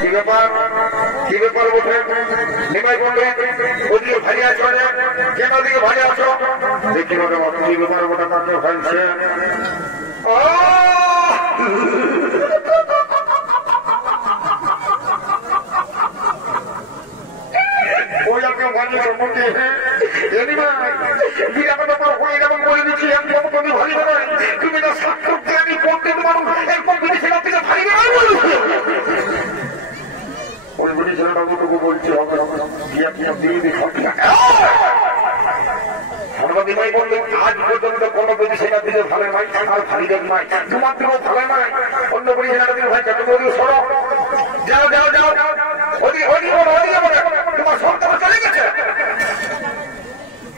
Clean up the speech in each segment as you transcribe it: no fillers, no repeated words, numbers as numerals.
কি ব্যাপার বলবে নিমাই বলবে ওদিকে ভারী আছো কেন দিকে ভারী আছো দেখি কি ব্যাপার ওটা কাকে ফেলছে ওই আপনি ভারী সম্বন্ধে বিরাট ব্যাপার হয়ে যেমন বলে দিচ্ছি আমি ভারী বেরোয় তুমি তো সাক্ষরকে আমি বলতে পারো এরপর তুমি সেটা থেকে ভারী বেরোয় বলেছি ওই বুড়ি ছেলেটা দুটুকু বলছে নিমাই বললে আজ পর্যন্ত কোনো বুড়ি ছেলে দিকে ভালো নয় আর ভারী দেখ নয় তোমার দিকেও ভালো নয় অন্য বুড়ি ছেলেটা দিকে ভাই তুমি ওদিকে সরো যাও যাও যাও যাও ওদিকে তোমার সন্তান চলে গেছে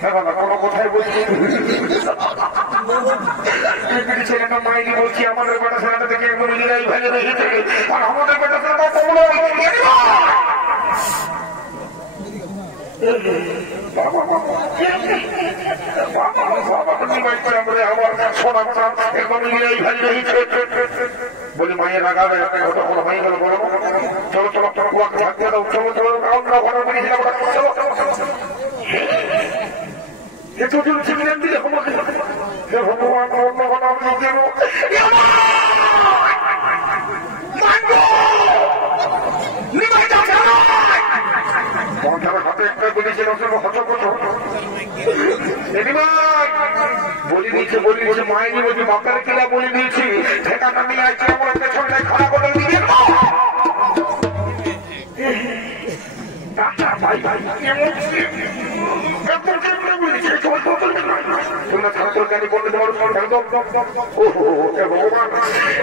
হ্যাঁ বাবা কোনো কোথায় বলছি ছেলেটা মাইনি বলছি আমাদের বেটা ছেলেটা থেকে একদম নিজেরাই ভালো দেখেছে আর আমাদের বেটা ছেলেটা কমলো বলি মায়ের রাগাবে হয়ে গেল বলো চলো চলো চলো চলো চলো এতজন ছিলেন দিলে ভগবান বলি দিয়েছে মায়ের বলছি বাপের কিলা বলে দিয়েছি ঠেকাটা নিয়ে আসছে আমার পেছনে খারাপ করে দিয়ে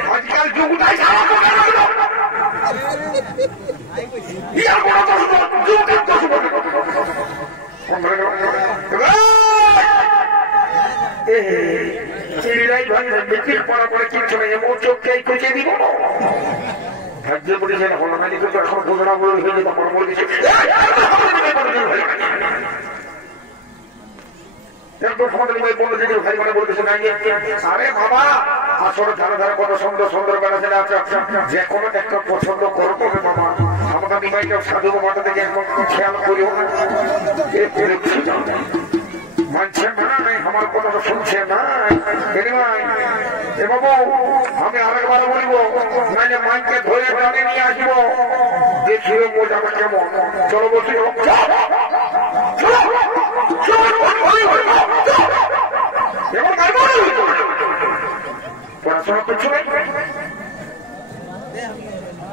আজকাল যুগটাই বিক্রির পড়া পরে কিনছো না এমন চোখকে খুঁজে দিব ভাগ্যে পড়েছে এখন আমি কিন্তু এখন ঘোষণা বলে হয়ে যেত আমার বলে দিচ্ছে আরে বাবা আসলে ধারে ধারে কত সুন্দর সুন্দর বেলা ছেলে আছে যে কোনো একটা পছন্দ করবো বাবা আমরা নিমাইকে সাধু বাবাটা থেকে এখন খেয়াল করিও মানছে না আমার কথা শুনছে না বাবু আমি আরেকবার বলবো নাইলে মাইকে ধরে টানে নিয়ে আসবো দেখিও মজাটা কেমন চলো বলছি পড়াশোনা করছো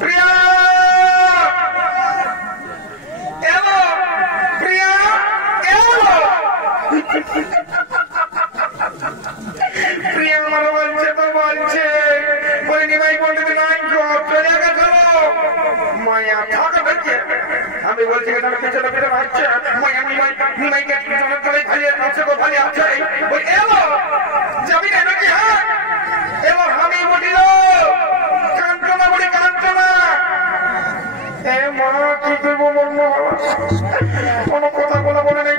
প্রিয়া প্রিয়া প্রিয়া আমার বলছে তো বলছে বলে নিমাই বলতে চলে গেছো মায়া থাকা দেখছে আমি বলছি পিছনে পিছনে ভাবছে মায়া নিমাইকে ভালিয়ে আছে গো ভালি আছে যাবি না নাকি হ্যাঁ এবার আমি বলিল কান্তনা বলি কান্তনা এ মা কি করবো বলবো কোনো কথা বলে নেই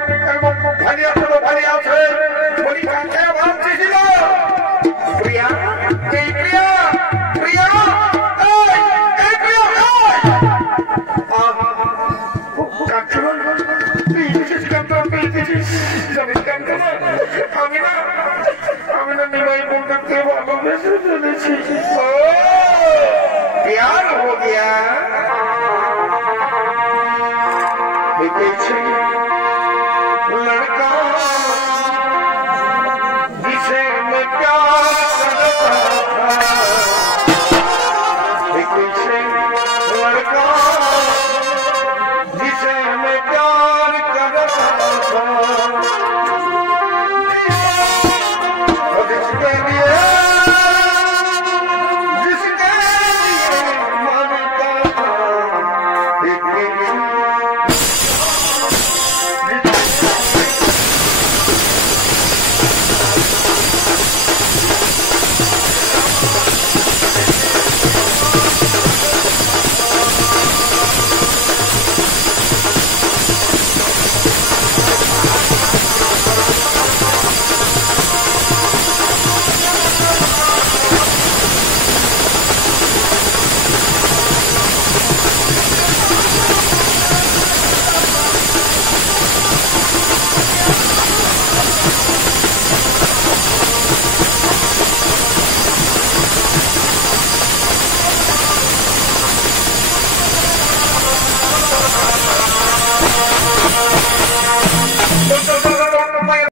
ভালি আছে তো ভালি আছে বলি কাছে ভাবছিল প্রিয়া এই প্রিয়া প্রিয়া আমি না নিমাই বলতে ভালোবেসে ফেলেছি प्यार हो गया लड़का जिसे मैं प्यार करता था लड़का जिसे मैं प्यार करता था जिसके लिए মায়ের